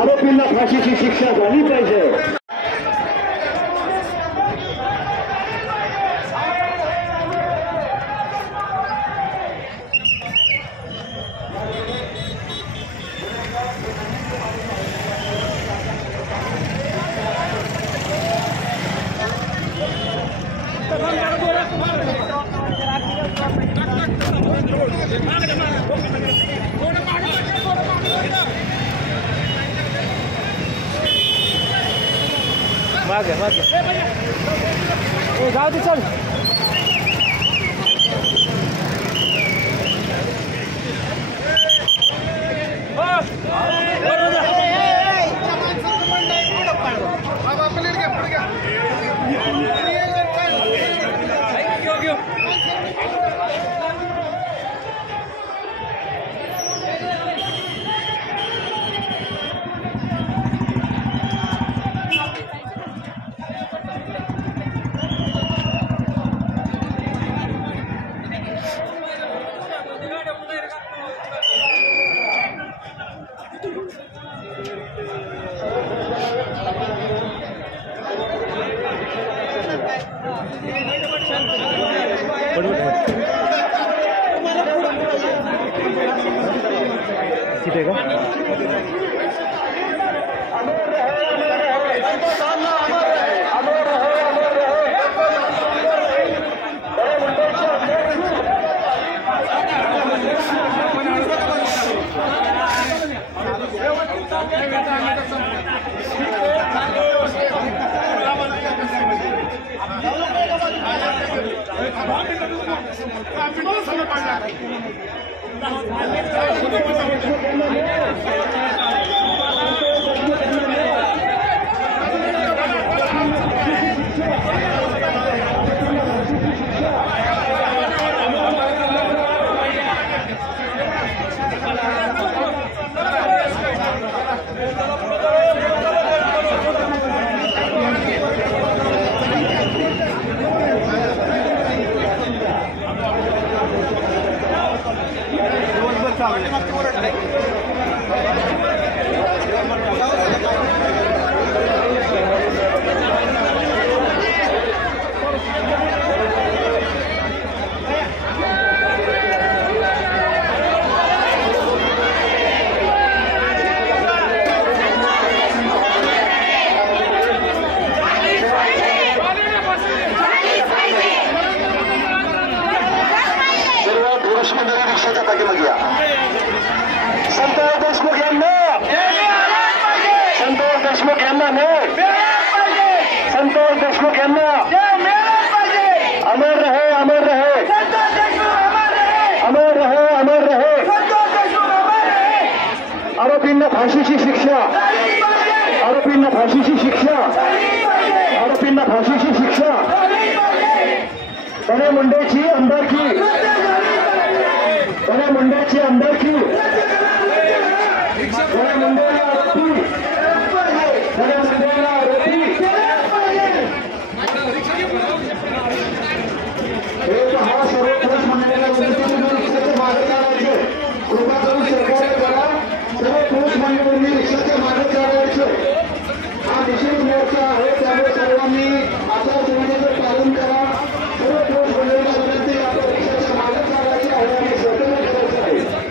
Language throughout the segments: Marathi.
आरोपींना फाशीची शिक्षा झाली पाहिजे। मागे जाऊ दे चल किती का संतोष देशमुख यांना अमर रहे अमर रहे अमर रहे अमर रहे आरोपींना फाशीची शिक्षा आरोपींना फाशीची शिक्षा आरोपींना फाशीची शिक्षा धनंजय मुंडेची आमदारकी धनंजय मुंडेची आमदारकी धनंजय मुंडेला आरोपी धनंजय मुंडेला आरोपी हा सर्व पोलीस मंडळाला रिक्षाचे मागे चालवायचे कृपा करून सरकारने करा सर्व पोलीस मंडळांनी रिक्षाचे मागे चालवायचे हा निषेध मोर्चा आहे त्यामुळे सर्वांनी आचारसंहितेचं पालन करा सर्व पोलीस मंडळाला विनंती आपण रिक्षाच्या मागे चालवायचे आहे आणि सहकार्य करायचं आहे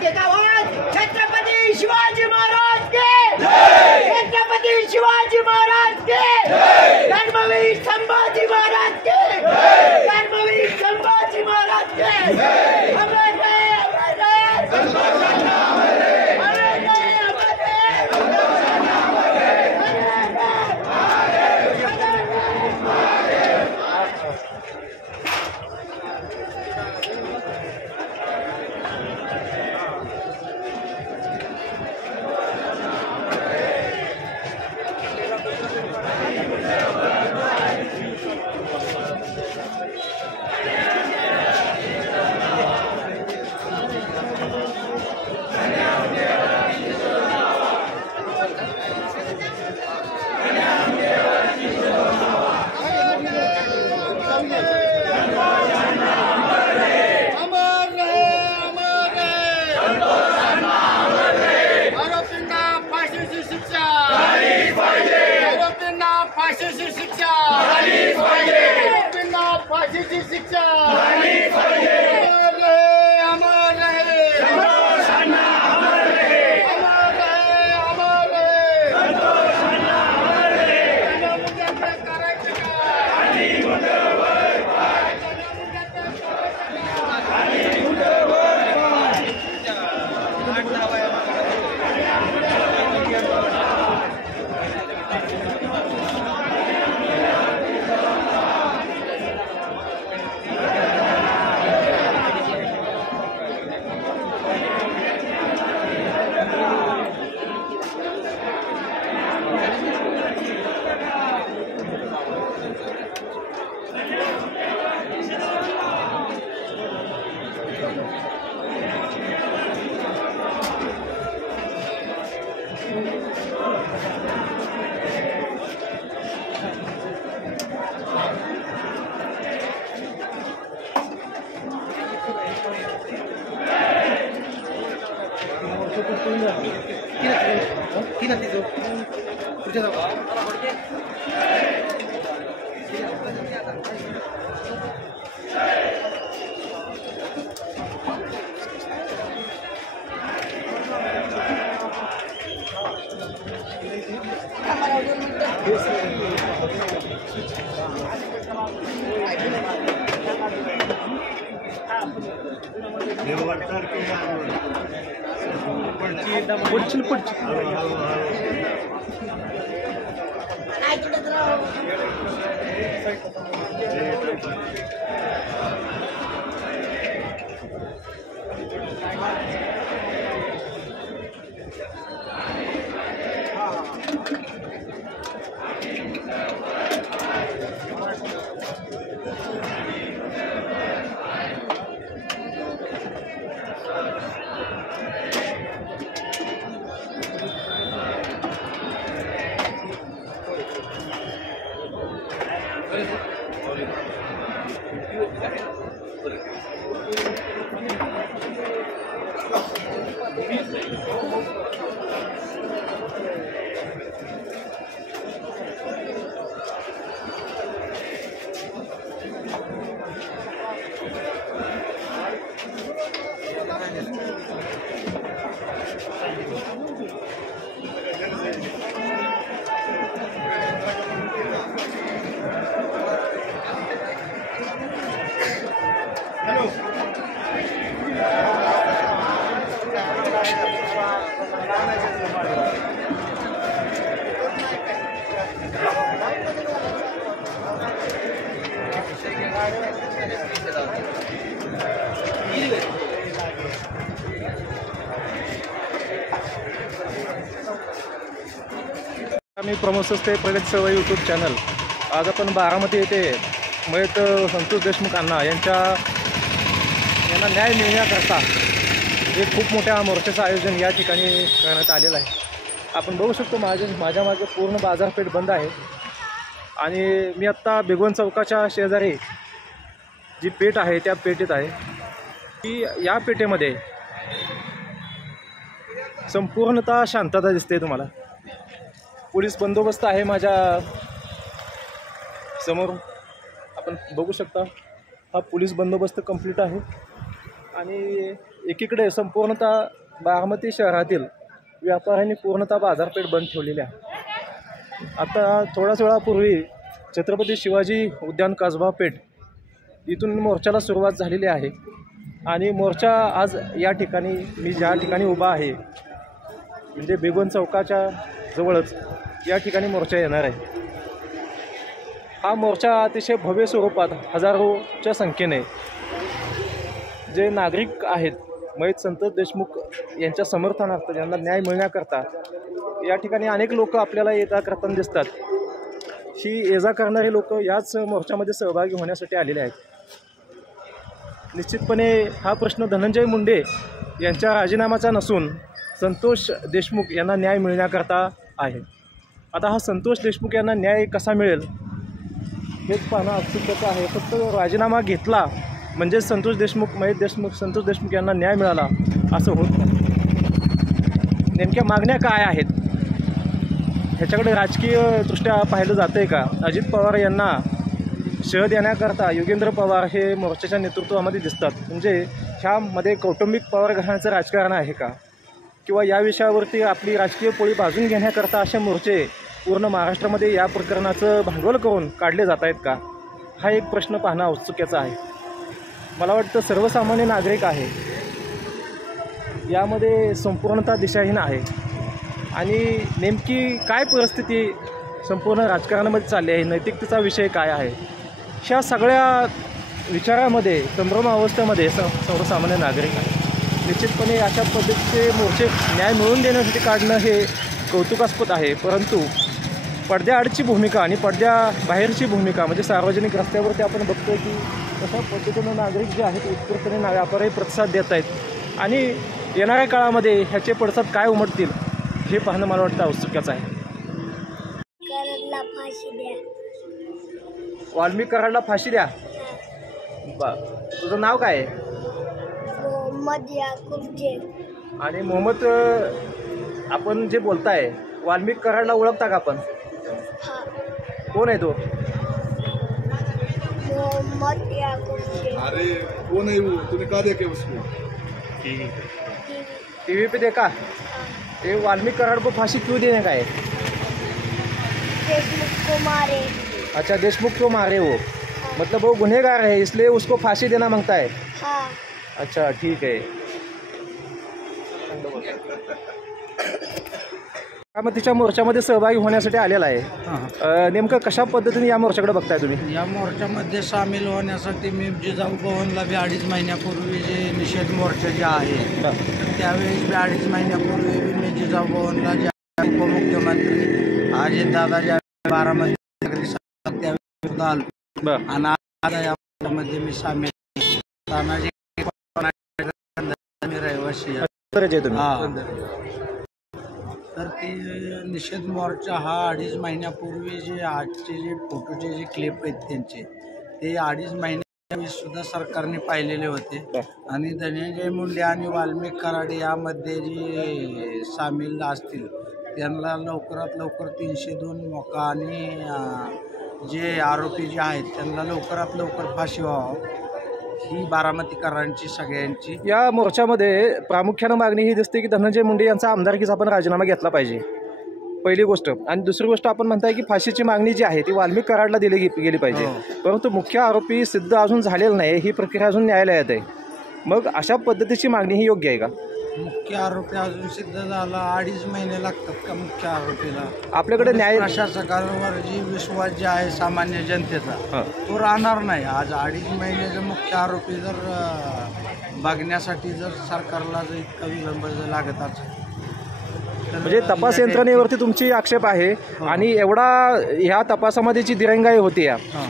देत आवाज छत्रपती शिवाजी महाराज के छत्रपती शिवाजी महाराज के धर्मवीर संभाजी महाराज के धर्मवीर संभाजी महाराज के अमर रहे अमर रहे अमर रहे अमर फाशीची शिक्षा फाशीची शिक्षा अमर रहे मी प्रमोद सस्ते प्रगती चळवळ यूट्यूब चॅनल. आज आपण बारामती येथे मयत संतोष देशमुख अण्णा यांना न्याय मिळण्याकरता एक खूप मोठ्या मोर्चाचं आयोजन या ठिकाणी करण्यात आलेलं आहे. आपण बघू शकतो माझ्या मागे पूर्ण बाजारपेठ बंद आहे आणि मी आत्ता भिगवण चौकाच्या शेजारी जी पेठ आहे त्या पेठेत आहे की या पेठेमध्ये संपूर्णतः शांतता दिसते. तुम्हाला पोलीस बंदोबस्त आहे माझ्या समोर आपण बघू शकता. हा पोलीस बंदोबस्त कंप्लीट आहे आणि एकीकडे संपूर्णतः बारामती शहरातील व्यापाऱ्यांनी पूर्णतः बाजारपेठ बंद ठेवलेली आहे. आता थोड्याच वेळापूर्वी छत्रपती शिवाजी उद्यान कसबा पेठ इथून मोर्चाला सुरुवात झालेली आहे आणि मोर्चा आज या ठिकाणी मी ज्या ठिकाणी उभा आहे म्हणजे बेगोन चौकाच्या जवळच या ठिकाणी मोर्चा येणार आहे. हा मोर्चा अतिशय भव्य स्वरूपात हजारोच्या संख्येने जे नागरिक आहेत मयत संतोष देशमुख यांच्या समर्थनार्थ ज्यांना न्याय मिळण्याकरता या ठिकाणी अनेक लोक आपल्याला येता करताना दिसतात. ही ये जा करणारे लोक याच मोर्चामध्ये सहभागी होण्यासाठी आलेले आहेत. निश्चितपणे हा प्रश्न धनंजय मुंडे यांच्या राजीनाम्याचा नसून संतोष देशमुख यांना न्याय मिळण्याकरता आहे. आता हा संतोष देशमुख यांना न्याय कसा मिळेल हेच पाहणं औत्सुक्याचं आहे. फक्त राजीनामा घेतला म्हणजे संतोष देशमुख संतोष देशमुख यांना न्याय मिळाला असं होत नाही. नेमक्या मागण्या काय आहेत ह्याच्याकडे राजकीयदृष्ट्या पाहिलं जातं आहे का? अजित पवार यांना शह देण्याकरता योगेंद्र पवार हे मोर्चाच्या नेतृत्वामध्ये दिसतात. म्हणजे ह्यामध्ये कौटुंबिक पवार घराण्याचं राजकारण आहे का? किंवा या विषयावरती आपली राजकीय पोळी भाजून घेण्याकरता असे मोर्चे पूर्ण महाराष्ट्रामध्ये या प्रकरणाचं भांडवल करून काढले जात आहेत का? हा एक प्रश्न पाहणं औत्सुक्याचा आहे. मला वाटतं सर्वसामान्य नागरिक आहे यामध्ये संपूर्णतः दिशाहीन आहे आणि नेमकी काय परिस्थिती संपूर्ण राजकारणामध्ये चालली आहे, नैतिकतेचा विषय काय आहे, ह्या सगळ्या विचारामध्ये संभ्रमावस्थेमध्ये सर्वसामान्य नागरिक आहे. निश्चितपणे अशा पद्धतीचे मोर्चे न्याय मिळवून देण्यासाठी काढणं हे कौतुकास्पद आहे. परंतु पडद्याआडची भूमिका आणि पडद्याबाहेरची भूमिका म्हणजे सार्वजनिक रस्त्यावरती आपण बघतो की कशा पद्धतीनं नागरिक जे आहेत उत्स्फूर्तपणे व्यापारी प्रतिसाद देत आहेत आणि येणाऱ्या काळामध्ये ह्याचे पडसाद काय उमटतील हे पाहणं मला वाटतं औत्सुक्याचं आहे. वाल्मिक कराडला फाशी द्या. तुझं नाव काय आहे? मोहम्मद याकूब जैन. आणि मोहम्मद आपण जे बोलताय वाल्मिक कराडला ओळखता का आपण? हाँ. कोण आहे तो? मोहम्मद याकूब जैन. अरे कौन है वो? तूने कहा देखे उसको? टीवी पे देखा? ये वाल्मिक कराड को फांसी क्यों देने का है? देशमुख को मारे. अच्छा, देशमुख को मारे वो, मतलब वो गुनहगार है इसलिए उसको फांसी देना मांगता है. हाँ. अच्छा ठीक आहे. बारामतीच्या मोर्चामध्ये सहभागी होण्यासाठी आलेला आहे. नेमकं कशा पद्धतीने या मोर्चाकडे बघताय तुम्ही? या मोर्चामध्ये सामील होण्यासाठी मी जिजाऊ भवनला बी 2.5 महिन्यापूर्वी जे निषेध मोर्चा जे आहे त्यावेळेस बी 2.5 महिन्यापूर्वी मी जिजाऊ भवनला जे उपमुख्यमंत्री अजितदादा ज्या बारामती त्यावेळेस आलो आणि आता या मोर्चामध्ये मी सामील तानाजी रहिवासी तर ते निषेध मोर्चा हा 2.5 महिन्यापूर्वी जे आजचे जे फोटोचे जे क्लिप आहेत त्यांचे ते 2.5 महिन्यापूर्वी सुद्धा सरकारने पाहिलेले होते आणि धनंजय मुंडे आणि वाल्मिक कराड यामध्ये जे सामील असतील त्यांना लवकरात लवकर 302 मोका आणि जे आरोपी जे आहेत त्यांना लवकरात लवकर फाशी व्हावं ही बारामतीकरांची सगळ्यांची. या मोर्चामध्ये प्रामुख्यानं मागणी ही दिसते की धनंजय मुंडे यांचा आमदारकीचा आपण राजीनामा घेतला पाहिजे, पहिली गोष्ट. आणि दुसरी गोष्ट आपण म्हणताय की फाशीची मागणी जी आहे ती वाल्मिक कराडला दिली गेली पाहिजे. परंतु मुख्य आरोपी सिद्ध अजून झालेला नाही, ही प्रक्रिया अजून न्यायालयात आहे. मग अशा पद्धतीची मागणी ही योग्य आहे का? मुख्य आरोपी अजून सिद्ध झाला 2.5 महिने लागतात का मुख्य आरोपीला? आपल्याकडे न्याय प्रशासकांवर जी विश्वास जे आहे सामान्य जनतेचा तो राहणार नाही. आज 2.5 महिन्याचा मुख्य आरोपी जर बघण्यासाठी जर सरकारला जर इतका विलंब लागत असेल म्हणजे तपास यंत्रणेवरती तुमची आक्षेप आहे आणि एवढा ह्या तपासामध्ये जी दिरंगाई होती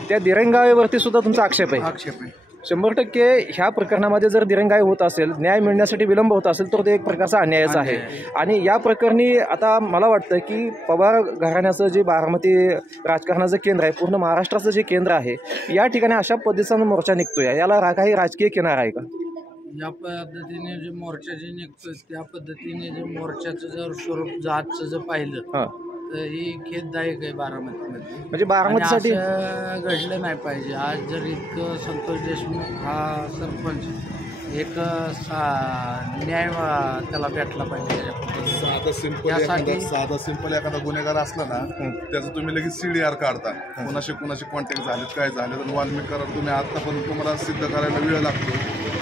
त्या दिरंगाईवरती सुद्धा तुमचा आक्षेप आहे. 100% ह्या प्रकरणामध्ये जर दिरंगाई होत असेल, न्याय मिळण्यासाठी विलंब होत असेल तर ते एक प्रकारचा अन्यायच आहे. आणि या प्रकरणी आता मला वाटतं की पवार घराण्याचं जे बारामती राजकारणाचं केंद्र आहे, पूर्ण महाराष्ट्राचं जे केंद्र आहे, या ठिकाणी अशा पद्धतीचा मोर्चा निघतोय, याला काही राजकीय किनार आहे का? या पद्धतीने जे मोर्चा जे निघतोय त्या पद्धतीने जे मोर्चाचं जर स्वरूप जातचं जर पाहिलं तर ही खेददायक आहे बारामतीमध्ये. म्हणजे बारामतीसाठी घडलं नाही पाहिजे. आज जर इतकं संतोष देशमुख हा सरपंच एक न्याय त्याला भेटला पाहिजे. साधा सिंपल एखादा गुन्हेगार असला ना त्याचं तुम्ही लगेच CDR काढता. कुणाशी कॉन्टॅक्ट झालेत काय झाले तर वाल्मिक करार तुम्ही आत्तापर्यंत तुम्हाला सिद्ध करायला वेळ लागतो.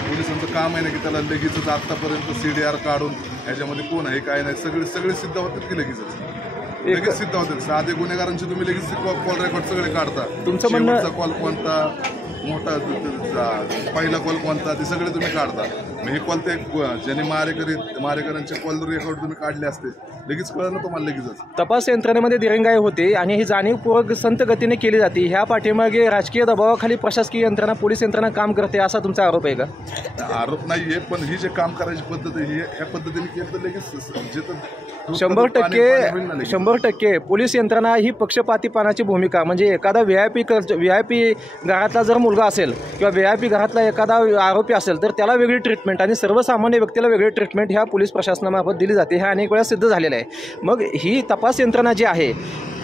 पोलिसांचं काम आहे ना की त्याला लगेचच आत्तापर्यंत CDR काढून ह्याच्यामध्ये कोण आहे काय नाही सगळे सिद्ध होतात की लगेच सिद्ध होतात. साधे गुन्हेगारांचे तुम्ही लगेच कॉल रेकॉर्ड सगळे काढता. तुमचं म्हणणं कॉल कोणता मोठा पहिला कॉल कोणता ते सगळे तुम्ही काढता. हे कॉल ते ज्याने मारेकऱ्यांचे कॉल रेकॉर्ड तुम्ही काढले असते लगेच कळलं ना तुम्हाला लगेचच. तपास यंत्रणेमध्ये दिरंगाई होते आणि ही जाणीवपूर्वक संत गतीने केली जाते. ह्या पाठीमागे राजकीय दबावाखाली प्रशासकीय यंत्रणा पोलीस यंत्रणा काम करते असा तुमचा आरोप आहे का? आरोप नाहीये, पण ही जे काम करायची पद्धत आहे ह्या पद्धतीने केलं तर लगेच जिथं 100% पोलीस यंत्रणा ही पक्षपातीपणाची भूमिका म्हणजे एखादा VIP घरातला जर मुलगा असेल किंवा VIP घरातला एखादा आरोपी असेल तर त्याला वेगळी ट्रीटमेंट आणि सर्वसामान्य व्यक्तीला वेगळी ट्रीटमेंट ह्या पोलीस प्रशासनामार्फत दिली जाते. हे अनेक वेळा सिद्ध झालेलं आहे. मग ही तपास यंत्रणा जी आहे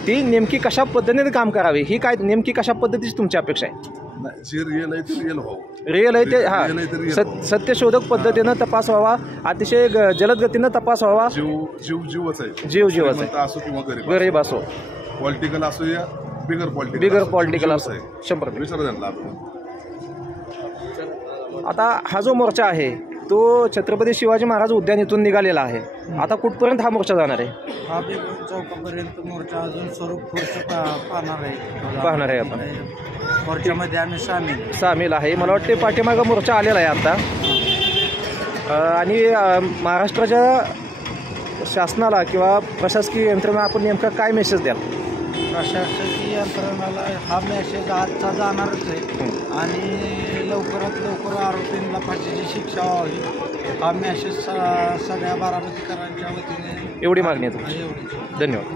ती नेमकी कशा पद्धतीने काम करावी ही काय नेमकी कशा पद्धतीची तुमची अपेक्षा आहे? जे रिअल आहे ते रिअल व्हावं. रिअल आहे ते हां सत्यशोधक पद्धतीनं तपास व्हावा. अतिशय जलद गतीनं तपास व्हावा. जीवच आहे. जीवच आहे. असो किंवा गरीब असो पॉलिटिकल असो या बिगर पॉलिटिकल असो 100% विचार द्या. आता हा जो मोर्चा आहे तो छत्रपती शिवाजी महाराज उद्यान इथून निघालेला आहे. आता कुठपर्यंत हा मोर्चा जाणार आहे? हा बेगम चौकापर्यंत मोर्चा अजून स्वरूप पाहणार आहे आपण. मोर्चामध्ये आम्ही सामील आहे. मला वाटते पाठीमागं मोर्चा आलेला आहे आता. आणि महाराष्ट्राच्या शासनाला किंवा प्रशासकीय यंत्रणा आपण नेमका काय मेसेज द्याल? प्रशासकीय यंत्रणाला हा मेसेज आजचा जाणारच आहे आणि लवकरात लवकर आरोपींना फाशीची शिक्षा व्हावी हा मेसेज सगळ्या बारामतीकरांच्या वतीने एवढी मागणी आहे तुमची. एवढीच. धन्यवाद.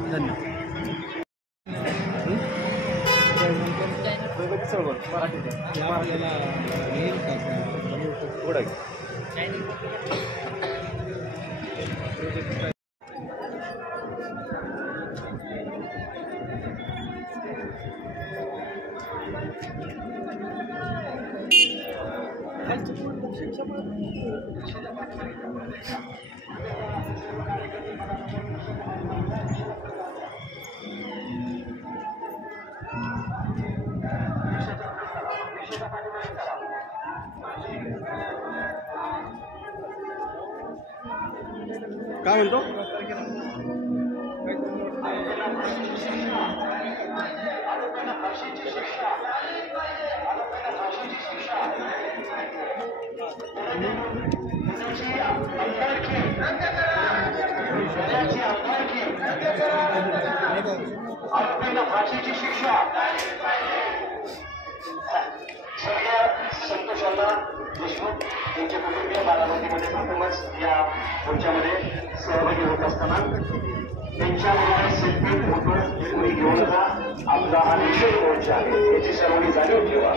काय म्हणतो? फाशीची शिक्षा सगळ्या संतोषांना देशमुख यांच्या कुटुंबीय बारामतीमध्ये प्रथमच या मोर्चामध्ये सहभागी होत असताना त्यांच्या सेल्फी फोटो कोणी घेऊन जा. आपला हा निषेध मोर्चा आहे याची सर्वांनी जाणीव ठेवा.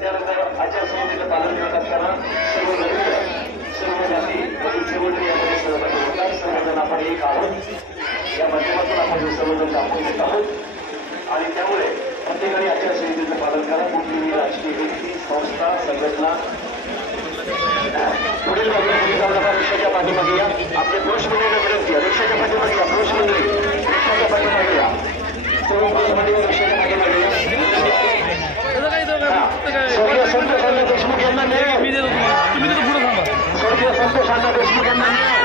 त्यानंतर आचारसंहितेचं पालन करत असताना सर्व जाती सर्वजण यामध्ये सहभागी होतात. सर्वजण आपण एक आहोत या माध्यमातून आपण सर्वजण दाखवून देत आहोत आणि त्यामुळे प्रत्येकाने आचारसंहितेचं पालन करा. कुठलीही राजकीय व्यक्ती संस्था संघटना पुढील रिक्षाच्या पाठीमागे या. आपले पुरुष मंडळीला विनंती आहे रिक्षाच्या पाठीमागे या. पुरुष मंडळी रिक्षाच्या पाठीमागे या. सर्व पुरुष मंडळी रिक्षाच्या पाठीमागे या. स्वर्गीय संतोष अण्णा देशमुख यांना न्याय. स्वर्गीय संतोष अण्णा देशमुख यांना न्याय.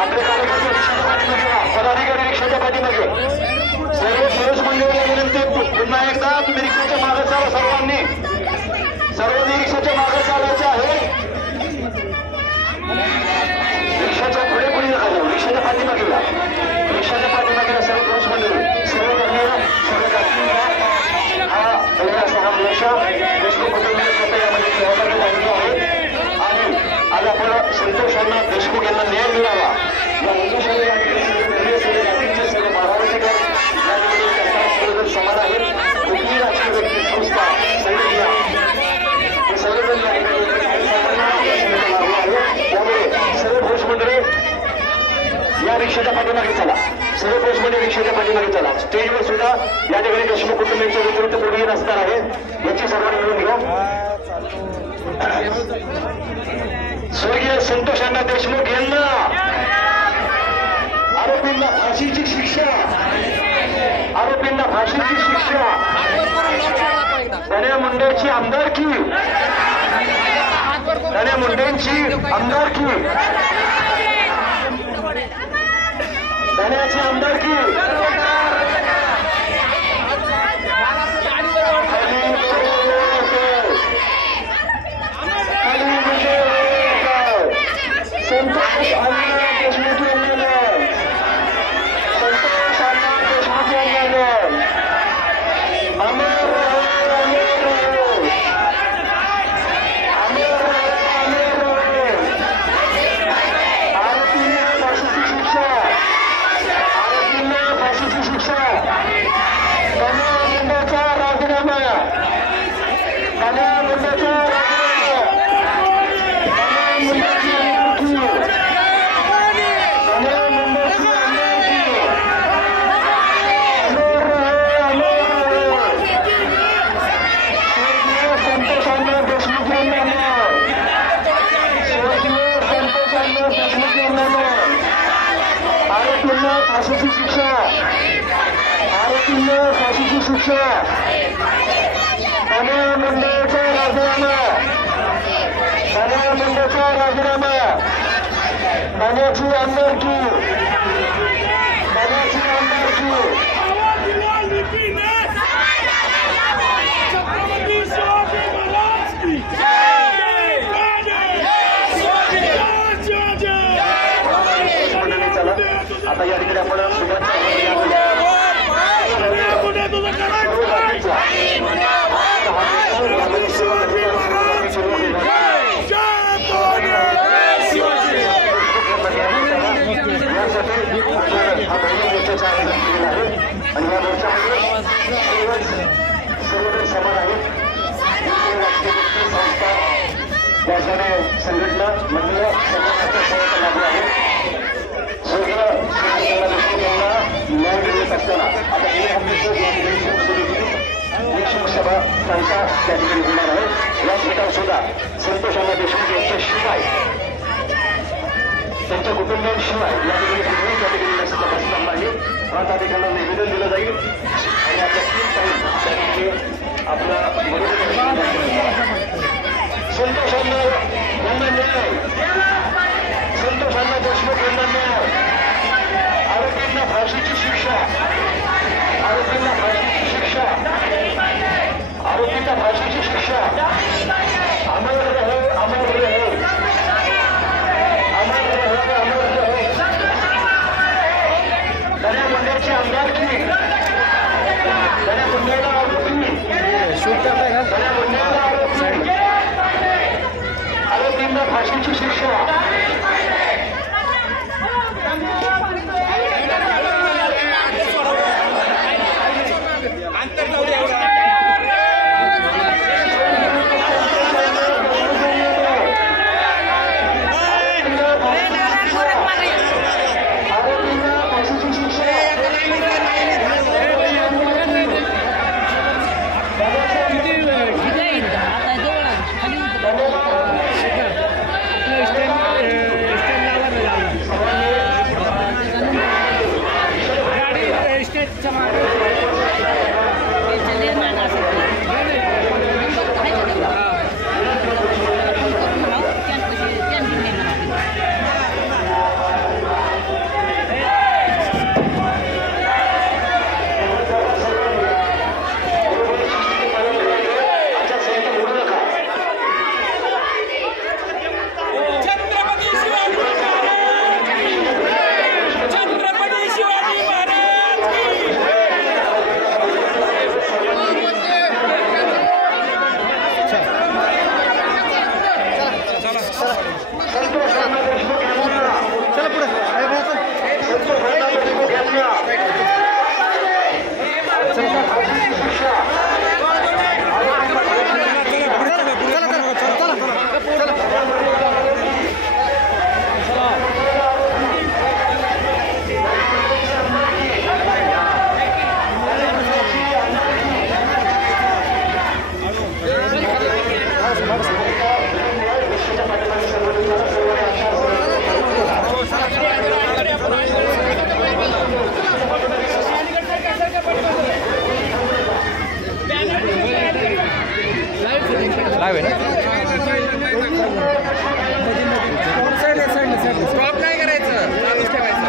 आपले कार्यकर्ते रिक्षाच्या पाठीमागे या. पदाधिकारी रिक्षाच्या पाठीमागे. सर्व पुरुष मंडळीला विनंती पुन्हा एकदा तुम्ही रिक्षाच्या मागे चाला. सर्वांनी रिक्षाच्या मागे चालायचे आहे. रिक्षाच्या पुढे नका जाऊ. रिक्षाच्या पाठीमागे या. रिक्षाच्या पाठीमागे सर्व पुरुष मंडळी सर्व धर्मीय सर्व जातींचा हा हा मोर्चा देशमुख कुटुंबीय स्वतः यामध्ये सहभागी झालेला आहे आणि आज आपण संतोष अण्णा देशमुख यांना न्याय मिळावा या उद्देशाने या ठिकाणी सर्व जातींचे सर्व बारामतीकर स्टेजच्या पाठीमागे चला. स्टेजवर सुद्धा या ठिकाणी देशमुख कुटुंबियांचे विकृत पुढे नसणार आहे, याची सर्वांनी मिळून घ्या. स्वर्गीय संतोष अण्णा देशमुख यांना आरोपींना फाशीची शिक्षा, आरोपींना फाशीची शिक्षा. धन्या मुंडेची आमदारकी, धन्या मुंडेंची आमदारकी, धन्याची आमदारकी. संतोष अण्णा देशमुख यांना, संतोष अण्णा देशमुख यांना अमर आरोपींना फाशीची शिक्षा, आरोपींना फाशीची शिक्षा. धन्या मुंडेचा राजीनामा, धन्या मुंडेचा राजीनामा, धन्या मुंडेची आमदारकी, धन्या मुंडेची आमदारकी. अमर रहे, अमर रहे. स्वर्गीय संतोष अण्णा देशमुख यांना, स्वर्गीय संतोष अण्णा देशमुख यांना आरोपींना फाशीची शिक्षा, आरोपींना फाशीची शिक्षा. धन्या मुंडेचा राजीनामा, धन्या मुंडेचा राजीनामा, धन्याची आमदारकी, धन्याची आमदारकी. चला आता या ठिकाणी आपण सुरुवात आणि या मोर्चामध्ये सर्वजण समान आहेत. संस्था त्याच्याने संघटना मंडळ समाजाच्या सेवेचा लागू आहे. सगळं न्याय देत असताना आता गेल्या हप्त्याचं देशमुख सभा त्यांचा त्या ठिकाणी होणार आहे. याच ठिकाणी सुद्धा संतोष अण्णा देशमुख यांच्याशिवाय, त्यांच्या कुटुंबियांशिवाय या ठिकाणी कुठेही त्या ठिकाणी लसीचा बसणार नाही. आता ठिकाणी निवेदन दिलं जाईल आणि आपल्या 3 टाईम त्या ठिकाणी आपला संतोष अण्णा यांना न्याय, संतोष अण्णा देशमुख यांना न्याय. आरोपींना फाशीची शिक्षा, आरोपींना फाशीची शिक्षा, आरोपींना फाशीची शिक्षा. अमर रहे, अमर रहे, अमर रहे, अमर रहे. धन्या मुंडेची आमदारकी, धन्या मुंडेला आरोपी आहे ना. स्टॉप नाही करायचं, चालूच ठेवायचं.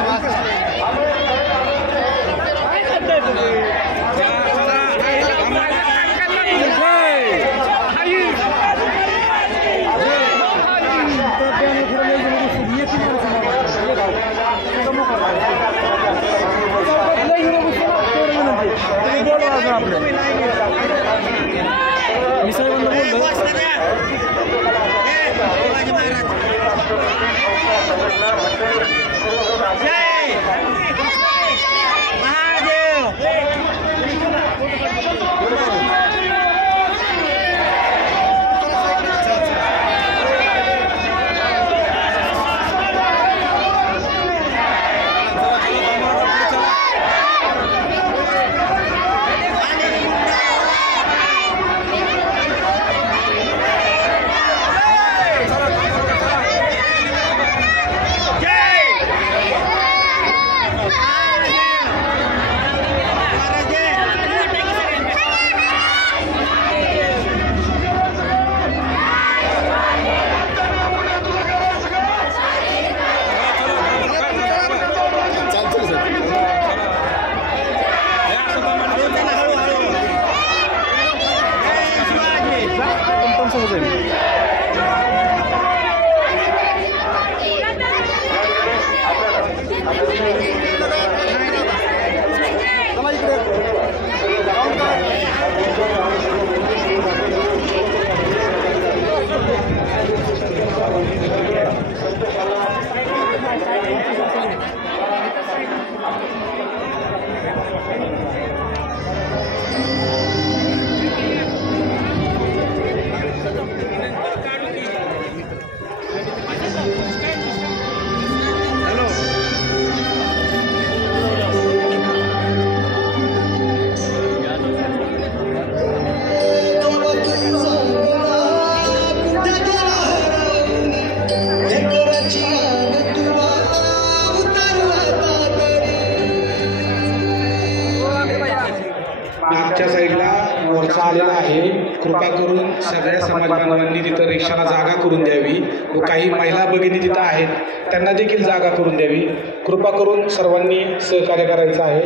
मागच्या साईडला मोर्चा आलेला आहे. कृपा करून सगळ्या समाज बांधवांनी तिथं रिक्षाला जागा करून द्यावी व काही महिला भगिनी तिथं आहेत त्यांना देखील जागा करून द्यावी. कृपा करून सर्वांनी सहकार्य करायचं आहे.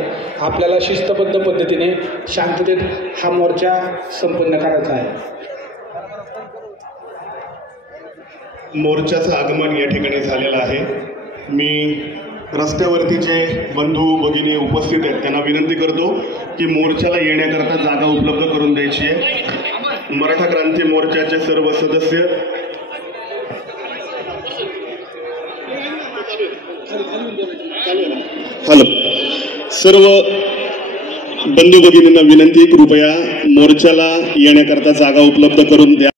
आपल्याला शिस्तबद्ध पद्धतीने शांततेत हा मोर्चा संपन्न करायचा आहे. मोर्चाचं आगमन या ठिकाणी झालेलं आहे. मी रस्त्यावरती जे बंधू भगिनी उपस्थित आहेत त्यांना विनंती करतो की मोर्चाला येण्याकरता जागा उपलब्ध करून द्यायची आहे. मराठा क्रांती मोर्चाचे सर्व सदस्य सर्व बंधू भगिनींना विनंती कृपया मोर्चाला येण्याकरता जागा उपलब्ध करून द्या.